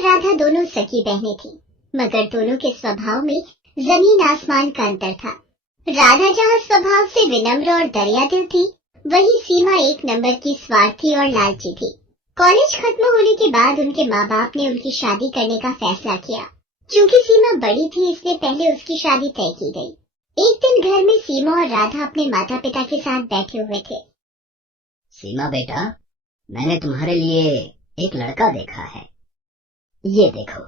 और राधा दोनों सगी बहनें थीं, मगर दोनों के स्वभाव में जमीन आसमान का अंतर था। राधा जहाँ स्वभाव से विनम्र और दरियादिल थी, वही सीमा एक नंबर की स्वार्थी और लालची थी। कॉलेज खत्म होने के बाद उनके माँ बाप ने उनकी शादी करने का फैसला किया। चूंकि सीमा बड़ी थी, इसलिए पहले उसकी शादी तय की गई। एक दिन घर में सीमा और राधा अपने माता पिता के साथ बैठे हुए थे। सीमा बेटा, मैंने तुम्हारे लिए एक लड़का देखा है। ये देखो,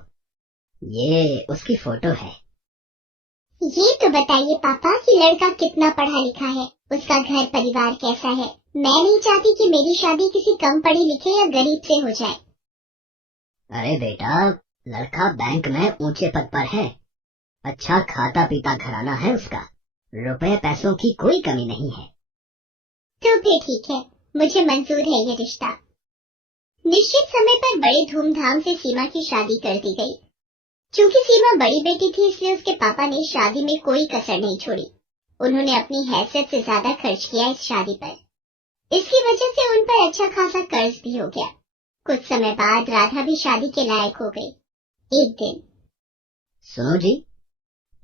ये उसकी फोटो है। ये तो बताइए पापा कि लड़का कितना पढ़ा लिखा है, उसका घर परिवार कैसा है। मैं नहीं चाहती कि मेरी शादी किसी कम पढ़े लिखे या गरीब से हो जाए। अरे बेटा, लड़का बैंक में ऊंचे पद पर है, अच्छा खाता पीता घराना है उसका, रुपए पैसों की कोई कमी नहीं है। तो फिर ठीक है, मुझे मंजूर है ये रिश्ता। निश्चित समय पर बड़े धूमधाम से सीमा की शादी कर दी गई। चूंकि सीमा बड़ी बेटी थी, इसलिए उसके पापा ने शादी में कोई कसर नहीं छोड़ी। उन्होंने अपनी हैसियत से ज्यादा खर्च किया इस शादी पर। इसकी वजह से उन पर अच्छा खासा कर्ज भी हो गया। कुछ समय बाद राधा भी शादी के लायक हो गई। एक दिन, सुनो जी,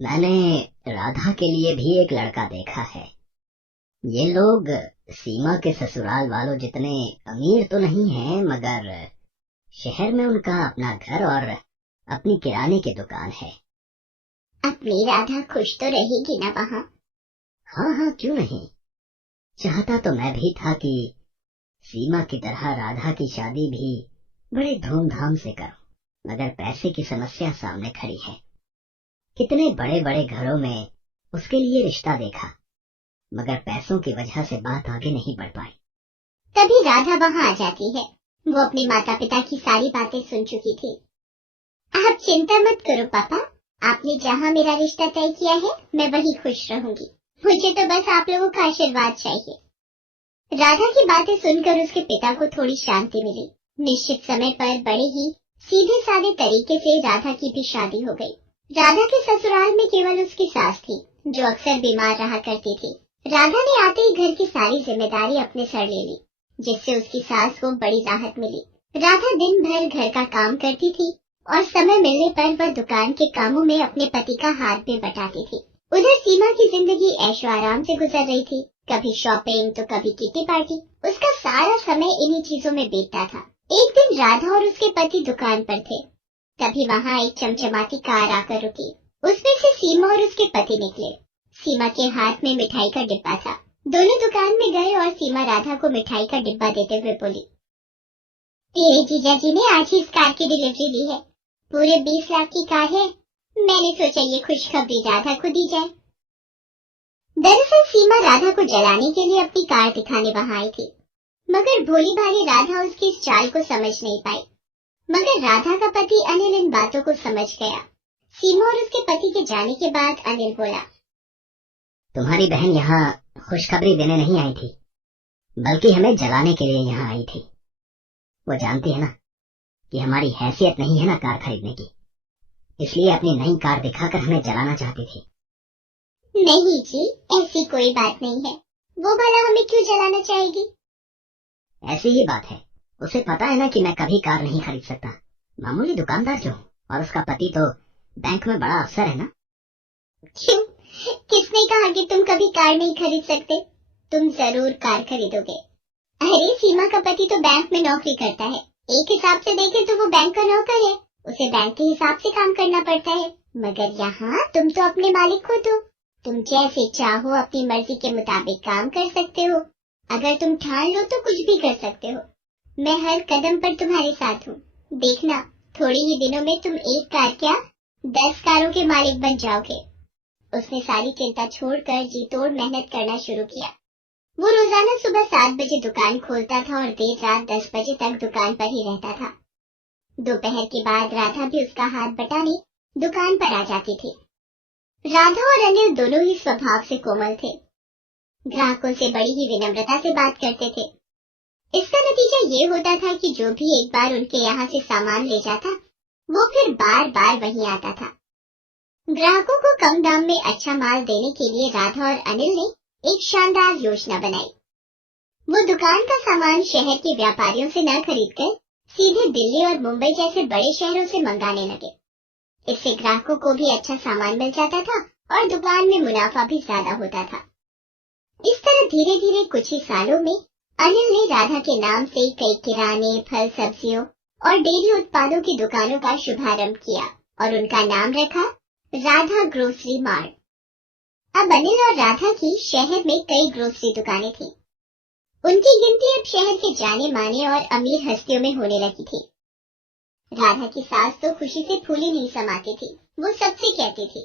मैंने राधा के लिए भी एक लड़का देखा है। ये लोग सीमा के ससुराल वालों जितने अमीर तो नहीं हैं, मगर शहर में उनका अपना घर और अपनी किराने की दुकान है। अपनी राधा खुश तो रहेगी ना वहाँ? हाँ हाँ, क्यों नहीं। चाहता तो मैं भी था कि सीमा की तरह राधा की शादी भी बड़े धूमधाम से करूं, मगर पैसे की समस्या सामने खड़ी है। कितने बड़े बड़े घरों में उसके लिए रिश्ता देखा, मगर पैसों की वजह से बात आगे नहीं बढ़ पाई। तभी राधा वहाँ आ जाती है। वो अपने माता पिता की सारी बातें सुन चुकी थी। आप चिंता मत करो पापा, आपने जहाँ मेरा रिश्ता तय किया है, मैं वही खुश रहूंगी। मुझे तो बस आप लोगों का आशीर्वाद चाहिए। राधा की बातें सुनकर उसके पिता को थोड़ी शांति मिली। निश्चित समय पर बड़े ही सीधे साधे तरीके से राधा की भी शादी हो गई। राधा के ससुराल में केवल उसकी सास थी, जो अक्सर बीमार रहा करती थी। राधा ने आते ही घर की सारी जिम्मेदारी अपने सर ले ली, जिससे उसकी सास को बड़ी राहत मिली। राधा दिन भर घर का काम करती थी और समय मिलने पर वह दुकान के कामों में अपने पति का हाथ भी बटाती थी। उधर सीमा की जिंदगी ऐशो आराम से गुजर रही थी, कभी शॉपिंग तो कभी किटी पार्टी। उसका सारा समय इन्हीं चीजों में बीतता था। एक दिन राधा और उसके पति दुकान पर थे, तभी वहाँ एक चमचमाती कार आकर रुकी। उसमें से सीमा और उसके पति निकले। सीमा के हाथ में मिठाई का डिब्बा था। दोनों दुकान में गए और सीमा राधा को मिठाई का डिब्बा देते हुए बोली, तेरे जीजा जी ने आज ही इस कार की डिलीवरी दी है, पूरे 20 लाख की कार है। मैंने सोचा ये खुशखबरी राधा को दी जाए। दरअसल सीमा राधा को जलाने के लिए अपनी कार दिखाने वहाँ आई थी, मगर भोली भाली राधा उसकी इस चाल को समझ नहीं पाई। मगर राधा का पति अनिल इन बातों को समझ गया। सीमा और उसके पति के जाने के बाद अनिल बोला, तुम्हारी बहन यहाँ खुशखबरी देने नहीं आई थी, बल्कि हमें जलाने के लिए यहाँ आई थी। वो जानती है ना कि हमारी हैसियत नहीं है ना कार खरीदने की, इसलिए अपनी नई कार दिखाकर हमें जलाना चाहती थी। नहीं जी, ऐसी कोई बात नहीं है। वो भला हमें क्यों जलाना चाहेगी? ऐसी ही बात है। उसे पता है ना कि मैं कभी कार नहीं खरीद सकता, मामूली दुकानदार जो हूँ, और उसका पति तो बैंक में बड़ा अफसर है ना। क्यों? किसने कहा कि तुम कभी कार नहीं खरीद सकते? तुम जरूर कार खरीदोगे। अरे सीमा का पति तो बैंक में नौकरी करता है। एक हिसाब से देखे तो वो बैंक का नौकर है, उसे बैंक के हिसाब से काम करना पड़ता है। मगर यहाँ तुम तो अपने मालिक हो, तो तुम जैसे चाहो अपनी मर्जी के मुताबिक काम कर सकते हो। अगर तुम ठान लो तो कुछ भी कर सकते हो। मैं हर कदम पर तुम्हारे साथ हूँ। देखना, थोड़े ही दिनों में तुम एक कार क्या 10 कारों के मालिक बन जाओगे। उसने सारी चिंता छोड़कर जी तोड़ मेहनत करना शुरू किया। वो रोजाना सुबह 7 बजे दुकान खोलता था और देर रात 10 बजे तक दुकान पर ही रहता था। दोपहर के बाद राधा भी उसका हाथ बटाने दुकान पर आ जाती थी। राधा और अनिल दोनों ही स्वभाव से कोमल थे। ग्राहकों से बड़ी ही विनम्रता से बात करते थे। इसका नतीजा ये होता था कि जो भी एक बार उनके यहाँ से सामान ले जाता, वो फिर बार बार वहीं आता था। ग्राहकों को कम दाम में अच्छा माल देने के लिए राधा और अनिल ने एक शानदार योजना बनाई। वो दुकान का सामान शहर के व्यापारियों से न खरीदकर सीधे दिल्ली और मुंबई जैसे बड़े शहरों से मंगाने लगे। इससे ग्राहकों को भी अच्छा सामान मिल जाता था और दुकान में मुनाफा भी ज्यादा होता था। इस तरह धीरे धीरे कुछ ही सालों में अनिल ने राधा के नाम से कई किराने, फल, सब्जियों और डेयरी उत्पादों की दुकानों का शुभारंभ किया और उनका नाम रखा राधा ग्रोसरी मार्ट। अब अनिल और राधा की शहर में कई ग्रोसरी दुकानें थीं। उनकी गिनती अब शहर के जाने माने और अमीर हस्तियों में होने लगी थी। राधा की सास तो खुशी से फूली नहीं समाती थी। वो सबसे कहती थी,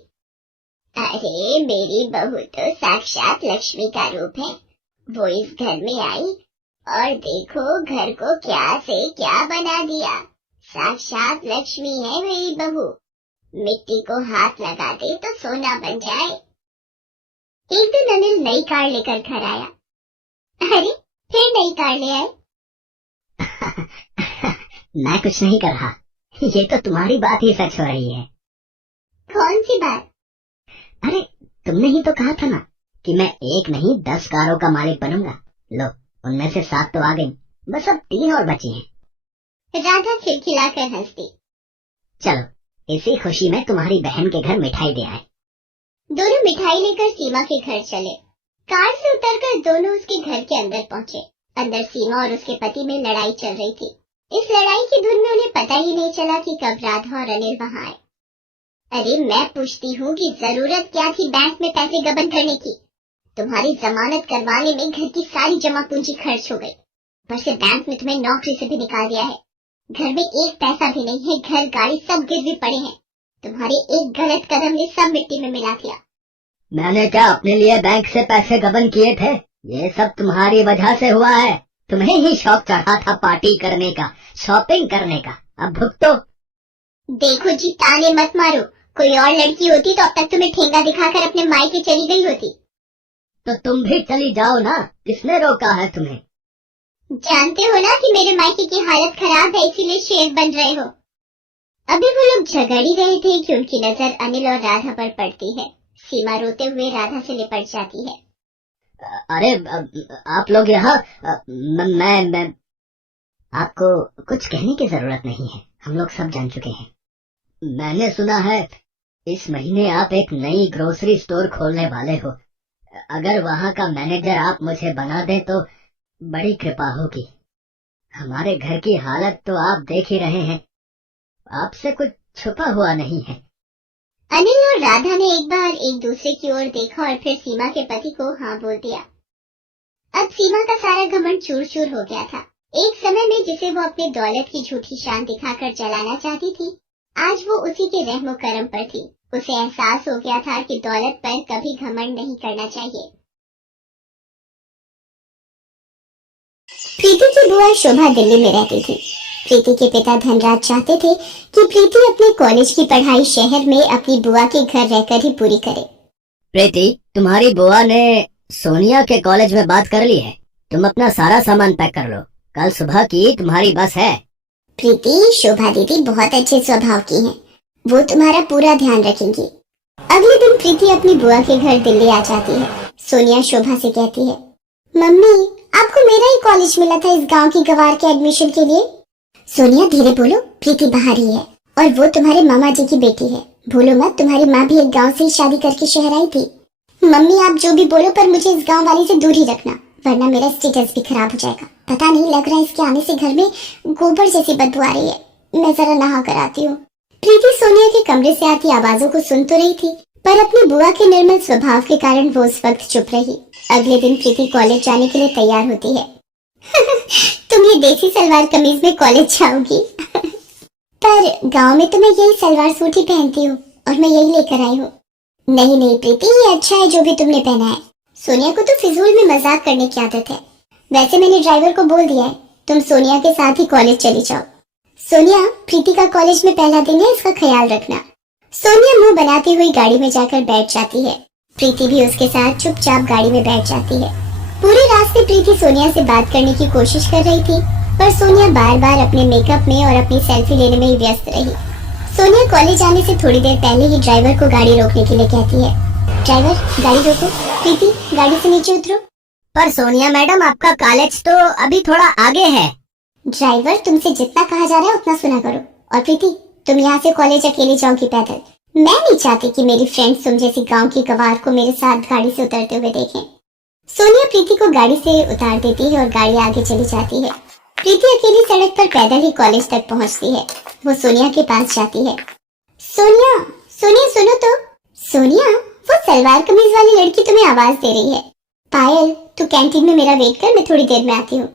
अरे मेरी बहू तो साक्षात लक्ष्मी का रूप है। वो इस घर में आई और देखो घर को क्या से क्या बना दिया। साक्षात लक्ष्मी है मेरी बहू। मिट्टी को हाथ लगा दे तो सोना बन जाए। एक दिन अनिल नई कार लेकर घर आया। अरे फिर नई कार ले आए? मैं कुछ नहीं कर रहा। ये तो तुम्हारी बात ही सच हो रही है। कौन सी बात? अरे तुमने ही तो कहा था ना कि मैं एक नहीं 10 कारों का मालिक बनूंगा। लो उनमें से 7 तो आ गई, बस अब 3 और बची हैं। राधा खिलखिलाकर हंसती। चलो इसी खुशी में तुम्हारी बहन के घर मिठाई दे आए। दोनों मिठाई लेकर सीमा के घर चले। कार से उतरकर दोनों उसके घर के अंदर पहुंचे। अंदर सीमा और उसके पति में लड़ाई चल रही थी। इस लड़ाई की धुन में उन्हें पता ही नहीं चला कि कब राधा और अनिल वहां आए। अरे मैं पूछती हूँ कि जरूरत क्या थी बैंक में पैसे गबन करने की? तुम्हारी जमानत करवाने में घर की सारी जमा पूंजी खर्च हो गई। पर से बैंक ने तुम्हें नौकरी से भी निकाल दिया है। घर में एक पैसा भी नहीं है। घर गाड़ी सब गिरवी पड़े हैं। तुम्हारे एक गलत कदम ने सब मिट्टी में मिला दिया। मैंने क्या अपने लिए बैंक से पैसे गबन किए थे? ये सब तुम्हारी वजह से हुआ है। तुम्हें ही शौक चढ़ा था पार्टी करने का, शॉपिंग करने का। अब भुगतो। देखो जी, ताने मत मारो। कोई और लड़की होती तो अब तक तुम्हें ठेंगा दिखाकर अपने मायके चली गई होती। तो तुम भी चली जाओ ना, किसने रोका है तुम्हें? जानते हो ना कि मेरे मायके की हालत खराब है, इसीलिए शेर बन रहे हो। अभी वो लोग झगड़ ही रहे थे कि उनकी नजर अनिल और राधा पर पड़ती है। सीमा रोते हुए राधा से लिपट जाती है। अरे आप लोग यहाँ, मैं आपको कुछ कहने की जरूरत नहीं है। हम लोग सब जान चुके हैं। मैंने सुना है इस महीने आप एक नई ग्रोसरी स्टोर खोलने वाले हो। अगर वहाँ का मैनेजर आप मुझे बना दें तो बड़ी कृपा होगी। हमारे घर की हालत तो आप देख ही रहे हैं। आपसे कुछ छुपा हुआ नहीं है। अनिल और राधा ने एक बार एक दूसरे की ओर देखा और फिर सीमा के पति को हाँ बोल दिया। अब सीमा का सारा घमंड चूर चूर हो गया था। एक समय में जिसे वो अपने दौलत की झूठी शान दिखाकर जलाना चाहती थी, आज वो उसी के रहमो करम पर थी। उसे एहसास हो गया था कि दौलत पर कभी घमंड नहीं करना चाहिए। प्रीति की बुआ शोभा दिल्ली में रहती थी। प्रीति के पिता धनराज चाहते थे कि प्रीति अपने कॉलेज की पढ़ाई शहर में अपनी बुआ के घर रहकर ही पूरी करे। प्रीति, तुम्हारी बुआ ने सोनिया के कॉलेज में बात कर ली है। तुम अपना सारा सामान पैक कर लो, कल सुबह की तुम्हारी बस है। प्रीति, शोभा दीदी बहुत अच्छे स्वभाव की हैं। वो तुम्हारा पूरा ध्यान रखेंगी। अगले दिन प्रीति अपनी बुआ के घर दिल्ली आ जाती है। सोनिया शोभा से कहती है, मम्मी आपको मेरा ही कॉलेज मिला था इस गांव की गवार के एडमिशन के लिए। सोनिया धीरे बोलो, प्रीति बाहर ही है और वो तुम्हारे मामा जी की बेटी है। भूलो मत, तुम्हारी माँ भी एक गांव से ही शादी करके शहर आई थी। मम्मी आप जो भी बोलो पर मुझे इस गांव वाली से दूर ही रखना, वरना मेरा स्टेटस भी खराब हो जाएगा। पता नहीं, लग रहा है इसके आने से घर में गोबर जैसी बदबू आ रही है। मैं जरा नहा कर आती हूँ। प्रीति सोनिया के कमरे से आती आवाजों को सुन तो रही थी, पर अपनी बुआ के निर्मल स्वभाव के कारण वो उस वक्त चुप रही। अगले दिन प्रीति कॉलेज जाने के लिए तैयार होती है। तुम ये देसी सलवार कमीज में कॉलेज जाओगी? पर गांव में तो मैं यही सलवार सूट ही पहनती हूँ और मैं यही लेकर आई हूँ। नहीं नहीं प्रीति, ये अच्छा है जो भी तुमने पहना है। सोनिया को तो फिजूल में मजाक करने की आदत है। वैसे मैंने ड्राइवर को बोल दिया है, तुम सोनिया के साथ ही कॉलेज चली जाओ। सोनिया, प्रीति का कॉलेज में पहला दिन है, इसका ख्याल रखना। सोनिया मुंह बनाती हुई गाड़ी में जाकर बैठ जाती है। प्रीति भी उसके साथ चुपचाप गाड़ी में बैठ जाती है। पूरे रास्ते प्रीति सोनिया से बात करने की कोशिश कर रही थी, पर सोनिया बार बार अपने मेकअप में और अपनी सेल्फी लेने में ही व्यस्त रही। सोनिया कॉलेज आने से थोड़ी देर पहले ही ड्राइवर को गाड़ी रोकने के लिए कहती है, ड्राइवर गाड़ी रोको, प्रीति गाड़ी से नीचे उतरो। पर सोनिया मैडम, आपका कॉलेज तो अभी थोड़ा आगे है। ड्राइवर, तुमसे जितना कहा जा रहा है उतना सुना करो। और प्रीति, तुम यहाँ से कॉलेज अकेले जाओगी पैदल। मैं नहीं चाहती कि मेरी फ्रेंड्स तुम जैसी गांव की गवार को मेरे साथ गाड़ी से उतरते हुए देखें। सोनिया प्रीति को गाड़ी से उतार देती है और गाड़ी आगे चली जाती है। प्रीति अकेली सड़क पर पैदल ही कॉलेज तक पहुंचती है। वो सोनिया के पास जाती है। सोनिया, सोनिया सुनो तो। सोनिया, वो सलवार कमीज वाली लड़की तुम्हें आवाज दे रही है। पायल, तू कैंटीन में मेरा वेट कर, मैं थोड़ी देर में आती हूँ।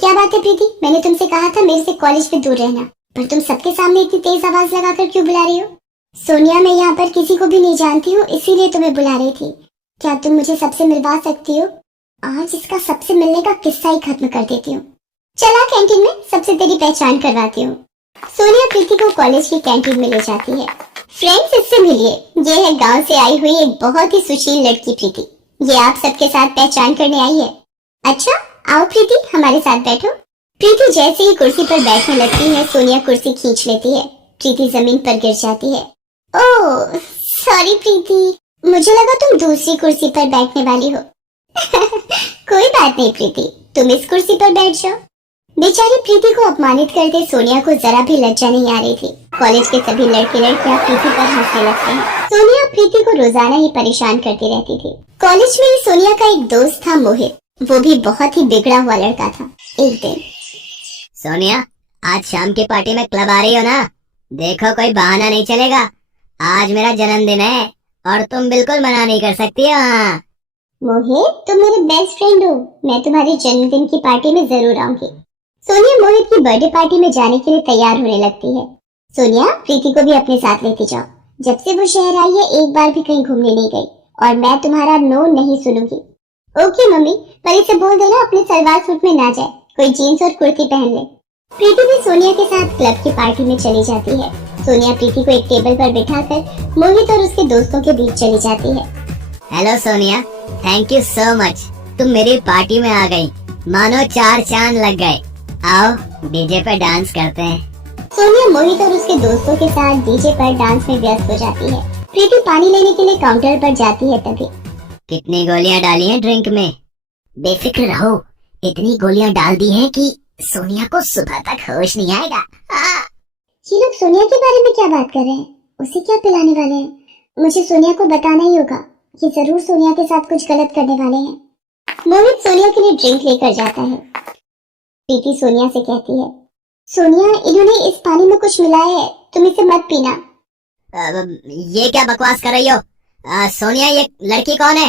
क्या बात है प्रीति, मैंने तुमसे कहा था मेरे से कॉलेज पे दूर रहना, पर तुम सबके सामने इतनी तेज आवाज लगाकर क्यों बुला रही हो? सोनिया, मैं यहाँ पर किसी को भी नहीं जानती हूँ, इसीलिए तुम्हें बुला रही थी। क्या तुम मुझे सबसे मिलवा सकती हो? आज इसका सबसे मिलने का किस्सा ही खत्म कर देती हूँ। चला कैंटीन में, सबसे तेरी पहचान करवाती हूँ। सोनिया प्रीति को कॉलेज की कैंटीन में ले जाती है। फ्रेंड्स, इससे मिलिए, ये है गांव से आई हुई एक बहुत ही सुशील लड़की प्रीति। ये आप सबके साथ पहचान करने आई है। अच्छा, आओ प्रीति, हमारे साथ बैठो। प्रीति जैसे ही कुर्सी पर बैठने लगती है, सोनिया कुर्सी खींच लेती है। प्रीति जमीन पर गिर जाती है। ओह सॉरी प्रीति, मुझे लगा तुम दूसरी कुर्सी पर बैठने वाली हो। कोई बात नहीं प्रीति, तुम इस कुर्सी पर बैठ जाओ। बेचारी प्रीति को अपमानित करते सोनिया को जरा भी लज्जा नहीं आ रही थी। कॉलेज के सभी लड़के लड़कियां प्रीति पर हंसने लगते हैं। सोनिया प्रीति को रोजाना ही परेशान करती रहती थी। कॉलेज में ही सोनिया का एक दोस्त था मोहित, वो भी बहुत ही बिगड़ा हुआ लड़का था। एक दिन, सोनिया, आज शाम की पार्टी में क्लब आ रही हो ना? देखो कोई बहाना नहीं चलेगा, आज मेरा जन्मदिन है और तुम बिल्कुल मना नहीं कर सकती हो। हाँ मोहित, तुम मेरे बेस्ट फ्रेंड हो, मैं तुम्हारे जन्मदिन की पार्टी में जरूर आऊंगी। सोनिया मोहित की बर्थडे पार्टी में जाने के लिए तैयार होने लगती है। सोनिया, प्रीति को भी अपने साथ लेते जाओ। जब से वो शहर आई है एक बार भी कहीं घूमने नहीं गई और मैं तुम्हारा नो नहीं सुनूंगी। ओके मम्मी, पर इसे बोल देना अपने सलवार सूट में ना जाए, कोई जीन्स और कुर्ती पहन ले। प्रीति भी सोनिया के साथ क्लब की पार्टी में चली जाती है। सोनिया प्रीति को एक टेबल पर बिठाकर मोहित और उसके दोस्तों के बीच चली जाती है। Hello Sonia, thank you so much, तुम मेरी पार्टी में आ गई, मानो 4 चांद लग गए। आओ डीजे पर डांस करते हैं। सोनिया मोहित और उसके दोस्तों के साथ डीजे पर डांस में व्यस्त हो जाती है। प्रीति पानी लेने के लिए काउंटर पर जाती है। तभी, कितनी गोलियां डाली हैं ड्रिंक में? बेफिक्र रहो, इतनी गोलियां डाल दी हैं कि सोनिया को सुबह तक होश नहीं आएगा। ये लोग सोनिया के बारे में क्या बात कर रहे हैं? उसे क्या पिलाने वाले हैं? मुझे सोनिया को बताना ही होगा। ये जरूर सोनिया के साथ कुछ गलत करने वाले हैं। मोहित सोनिया के लिए ड्रिंक लेकर जाता है। प्रीति सोनिया से कहती है, सोनिया, इन्होंने इस पानी में कुछ मिलाया है, तुम इसे मत पीना। ये क्या बकवास कर रही हो? सोनिया, ये लड़की कौन है?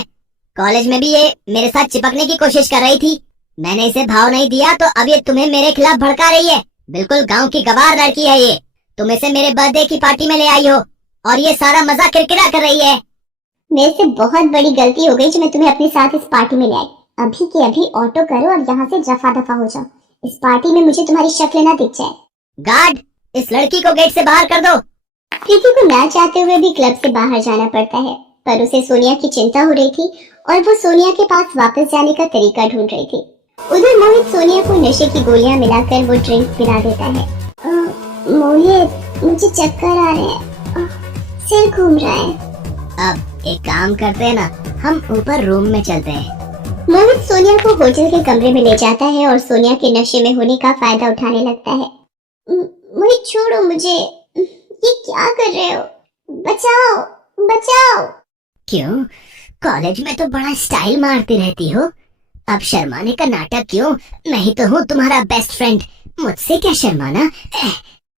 कॉलेज में भी ये मेरे साथ चिपकने की कोशिश कर रही थी, मैंने इसे भाव नहीं दिया तो अब ये तुम्हें मेरे खिलाफ भड़का रही है। बिल्कुल गांव की गवार लड़की है ये। तुम इसे मेरे बर्थडे की पार्टी में ले आई हो और ये सारा मजा किरकिरा कर रही है। मेरे से बहुत बड़ी गलती हो गई जो मैं तुम्हें अपने साथ इस पार्टी में ले आई। अभी के अभी ऑटो करो और यहाँ से रफा दफा हो जाओ। इस पार्टी में मुझे तुम्हारी शक्ल ना दिख जाए। गार्ड, इस लड़की को गेट से बाहर कर दो। प्रीति को ना चाहते हुए भी क्लब से बाहर जाना पड़ता है, पर उसे सोनिया की चिंता हो रही थी और वो सोनिया के पास वापस जाने का तरीका ढूंढ रही थी। उधर मोहित सोनिया को नशे की गोलियां मिलाकर वो ड्रिंक पिला देता है। मोहित, मुझे चक्कर आ रहे हैं, सिर घूम रहा है। अब एक काम करते हैं ना, हम ऊपर रूम में चलते हैं। मोहित सोनिया को होटल के कमरे में ले जाता है और सोनिया के नशे में होने का फायदा उठाने लगता है। मोहित, छोड़ो मुझे, ये क्या कर रहे हो? बचाओ, बचाओ। क्यों? कॉलेज में तो बड़ा स्टाइल मारती रहती हो, अब शर्माने का नाटक क्यों? मैं ही तो हूँ तुम्हारा बेस्ट फ्रेंड, मुझसे क्या शर्माना।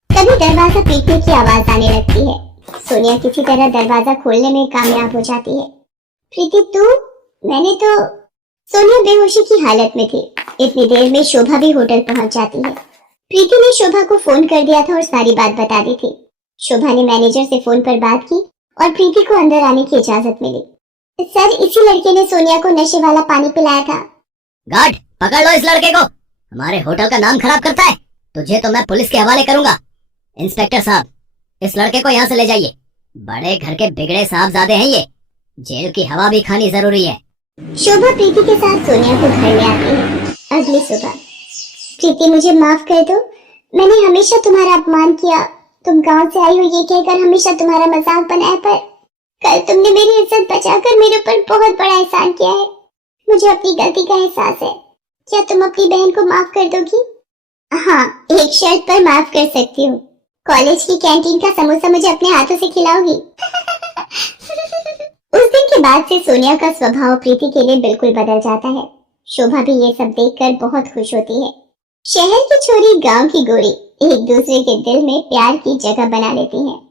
तभी दरवाजा पीटने की आवाज आने लगती है। सोनिया किसी तरह दरवाजा खोलने में कामयाब हो जाती है। प्रीति, तू? मैंने तो। सोनिया बेहोशी की हालत में थी। इतनी देर में शोभा भी होटल पहुंच जाती है। प्रीति ने शोभा को फोन कर दिया था और सारी बात बता दी थी। शोभा ने मैनेजर से फोन पर बात की और प्रीति को अंदर आने की इजाजत मिली। सर, इसी लड़के ने सोनिया को नशे वाला पानी पिलाया था। गार्ड, पकड़ लो इस लड़के को, हमारे होटल का नाम खराब करता है। तुझे तो मैं पुलिस के हवाले करूंगा। इंस्पेक्टर साहब, इस लड़के को यहाँ से ले जाइए। बड़े घर के बिगड़े साहबजादे हैं ये, जेल की हवा भी खानी जरूरी है। शोभा प्रीति के साथ सोनिया को घर ले आती है। अगली सुबह, प्रीति, मुझे माफ कर दो, मैंने हमेशा तुम्हारा अपमान किया। तुम गांव से आई हो ये कहकर हमेशा तुम्हारा मजाक बनाया, पर कल तुमने मेरी इज्जत बचाकर मेरे ऊपर बहुत बड़ा एहसान किया है। मुझे अपनी गलती का एहसास है। क्या तुम अपनी बहन को माफ कर दोगी? हाँ, एक शर्त पर माफ कर सकती हूँ। कॉलेज की कैंटीन का समोसा मुझे अपने हाथों से खिलाओगी? उस दिन के बाद से सोनिया का स्वभाव प्रीति के लिए बिल्कुल बदल जाता है। शोभा भी ये सब देखकर बहुत खुश होती है। शहर की छोरी गांव की गोरी एक दूसरे के दिल में प्यार की जगह बना लेती हैं।